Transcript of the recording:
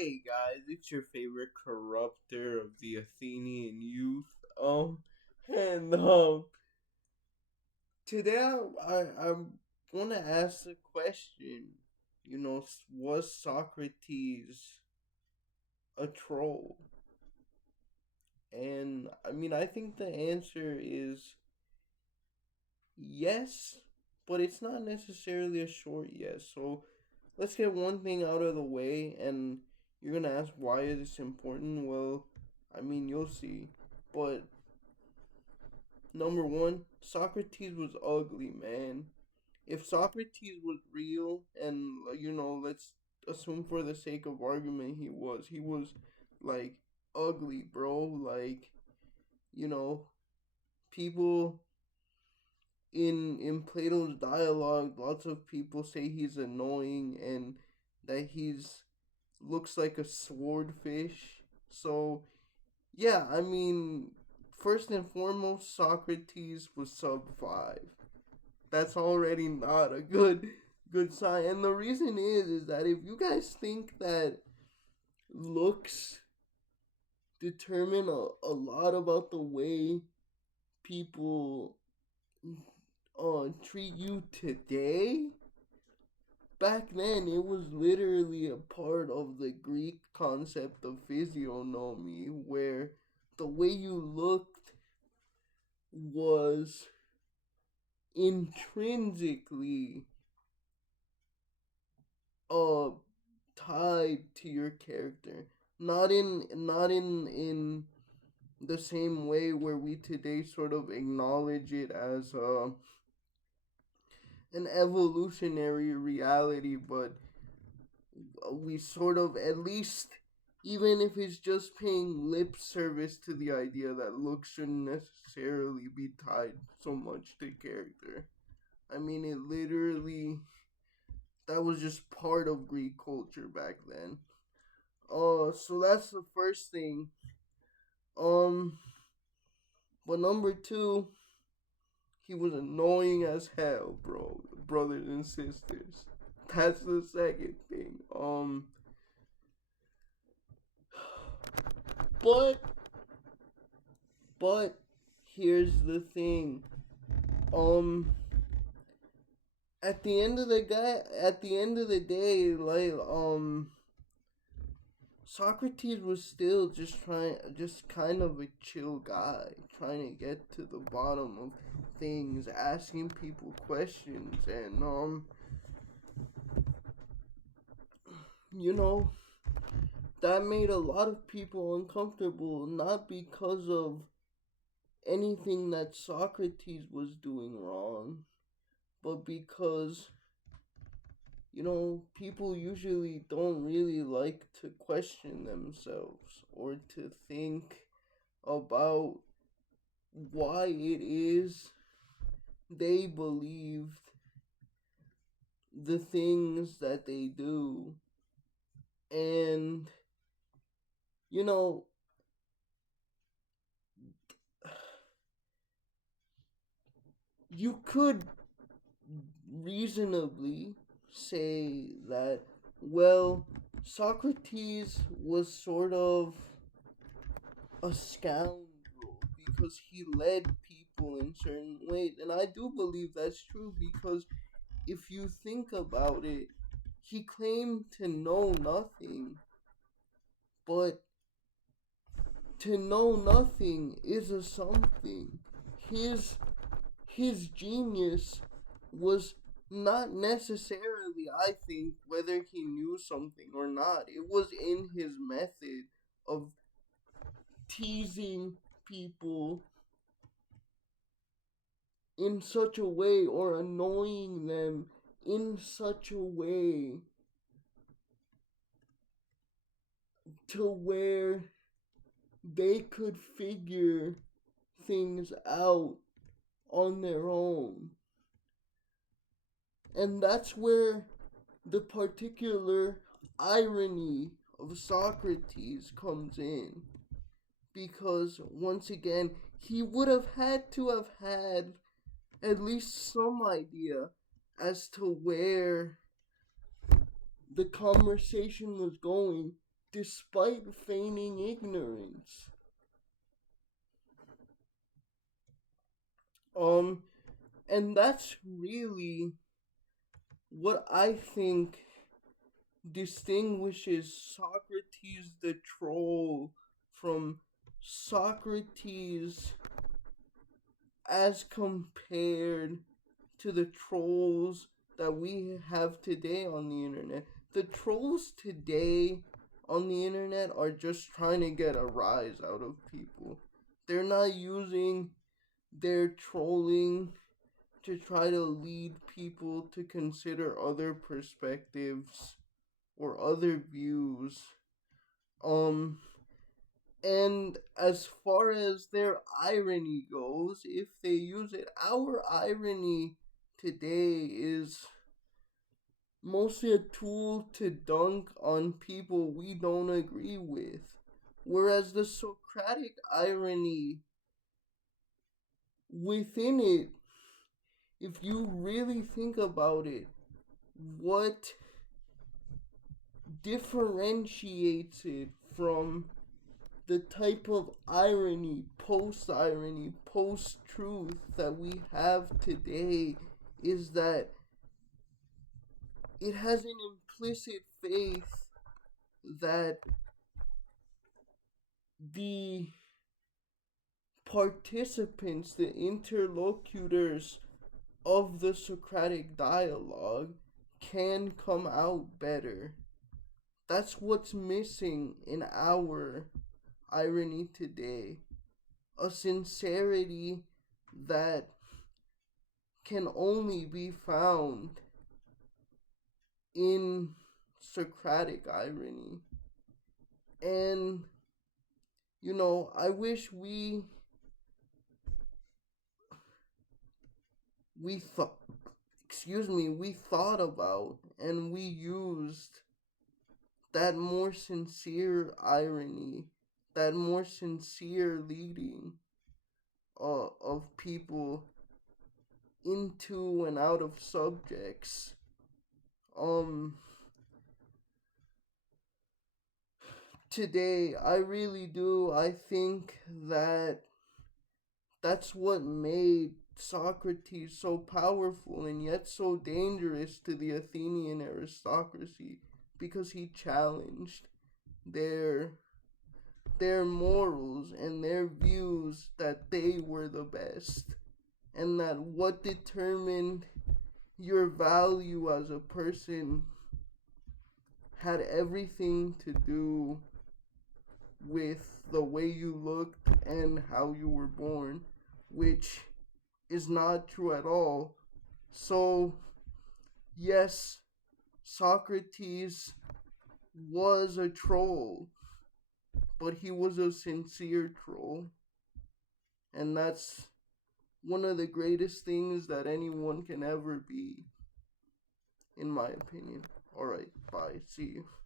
Hey guys, it's your favorite corrupter of the Athenian youth. And today I'm gonna ask the question. Was Socrates a troll? And I think the answer is yes, but it's not necessarily a short yes. So let's get one thing out of the way, and you're gonna ask why is this important? Well, you'll see. But number one, Socrates was ugly, man. If Socrates was real, and let's assume for the sake of argument he was like ugly, bro. Like, you know, people in Plato's dialogue, lots of people say he's annoying and that he's looks like a swordfish. So yeah, first and foremost, Socrates was sub 5. That's already not a good sign. And the reason is that if you guys think that looks determine a lot about the way people treat you today, back then it was literally a part of the Greek concept of physiognomy, where the way you looked was intrinsically uh tied to your character. Not in the same way where we today sort of acknowledge it as an evolutionary reality, but we sort of, at least, even if it's just paying lip service to the idea that looks shouldn't necessarily be tied so much to character. It literally, that was just part of Greek culture back then. So that's the first thing. Um, but number two, he was annoying as hell, bro. Brothers and sisters. That's the second thing. But but here's the thing. Um, at the end of the day, like Socrates was still just kind of a chill guy, trying to get to the bottom of things, asking people questions, and you know, that made a lot of people uncomfortable, not because of anything that Socrates was doing wrong, but because people usually don't really like to question themselves or to think about why it is they believed the things that they do. And, you know, you could reasonably say that, well, Socrates was sort of a scoundrel because he led people in certain ways. And I do believe that's true because if you think about it, he claimed to know nothing, but to know nothing is a something. His his genius was not necessarily, I think, whether he knew something or not. It was in his method of teasing people in such a way or annoying them in such a way to where they could figure things out on their own. And that's where the particular irony of Socrates comes in. Because, once again, he would have had to have had at least some idea as to where the conversation was going despite feigning ignorance. Um, and that's really what I think distinguishes Socrates the troll from Socrates as compared to the trolls that we have today on the internet. The trolls today on the internet are just trying to get a rise out of people. They're not using their trolling to try to lead people to consider other perspectives or other views. Um, and as far as their irony goes, if they use it, our irony today is mostly a tool to dunk on people we don't agree with. Whereas the Socratic irony within it, if you really think about it, what differentiates it from the type of irony, post truth that we have today is that it has an implicit faith that the participants, the interlocutors of the Socratic dialogue, can come out better. That's what's missing in our irony today. A sincerity that can only be found in Socratic irony. And, I wish we thought, we thought about and we used that more sincere irony, that more sincere leading of people into and out of subjects. Today, I really do. I think that that's what made Socrates so powerful and yet so dangerous to the Athenian aristocracy, because he challenged their morals and their views that they were the best, and that what determined your value as a person had everything to do with the way you looked and how you were born, which is not true at all. So, yes, Socrates was a troll, but he was a sincere troll. And that's one of the greatest things that anyone can ever be, in my opinion. Alright, bye. See you.